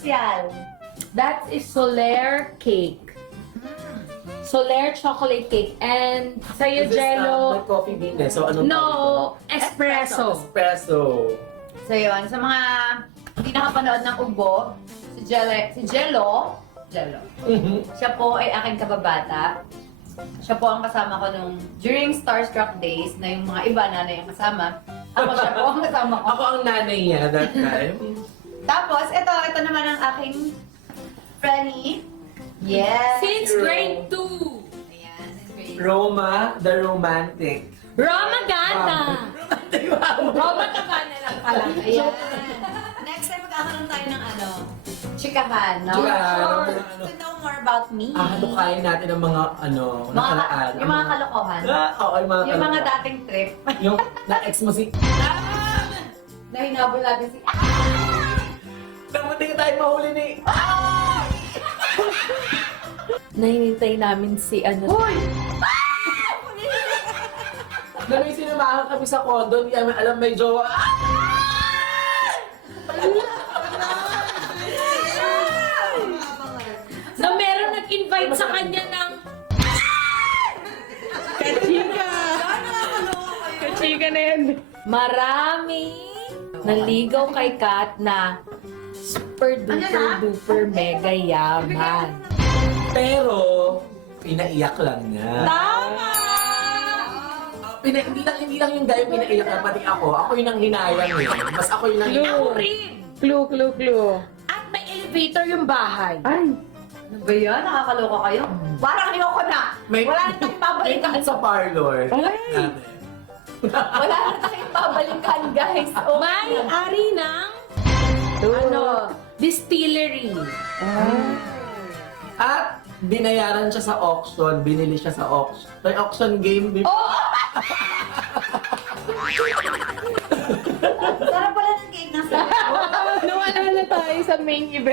social. That is Soler cake. Soler chocolate cake. And sa'yo, This is, Jello, may coffee bean eh. So, anong no, tawag espresso. dito? Espresso. So yun, sa mga hindi nakapanood ng Ugbo, si Jello, siya po ay aking kababata. Siya po ang kasama ko during Starstruck Days na yung mga iba nanay ang kasama. Ako siya po ang kasama ko. Ako ang nanay niya that time. Tapos, ito naman ang aking Franny. Yes. Since grade 2. Ayan, since grade Roma, the romantic. Roma Gana. Wow. Roma Gana lang pala. Ayan. Next time magkakaroon tayo ng chikahan, no? Chikahan. To know more about me. Halukayin natin ang mga nakaraan. Yung mga kalokohan. Oo, yung mga Yung mga kalokohan. dating trip. Yung na-ex mo si... Na hinabol natin si... Dapat hindi tayo mahuli ni... Nahinintay namin si Uy! Na may sinamahan kami sa condo, hindi namin alam may jowa. na meron nag-invite sa kanya ng kachika. Kachika na yan. Marami naligaw kay Kat na super duper duper mega yaman. Pero, pinaiyak lang niya. Tama! Hindi lang yung guy yung pinaiyak na, pati ako. Ako yung nanghinayang eh. Mas ako yung nanghinayang. Ako rin. Clue. At may elevator yung bahay. Ay, Ano ba yan? Nakakaloka kayo? Parang ayoko na. Wala na tayong babalikan. sa parlor. Ay! Natin. Wala na tayong babalikan, guys. Oh. May ari ng distillery. At binayaran siya sa auction, binili siya sa auction. May auction game before. Sarap pala ng cake ng sarap. nawala na tayo sa main event.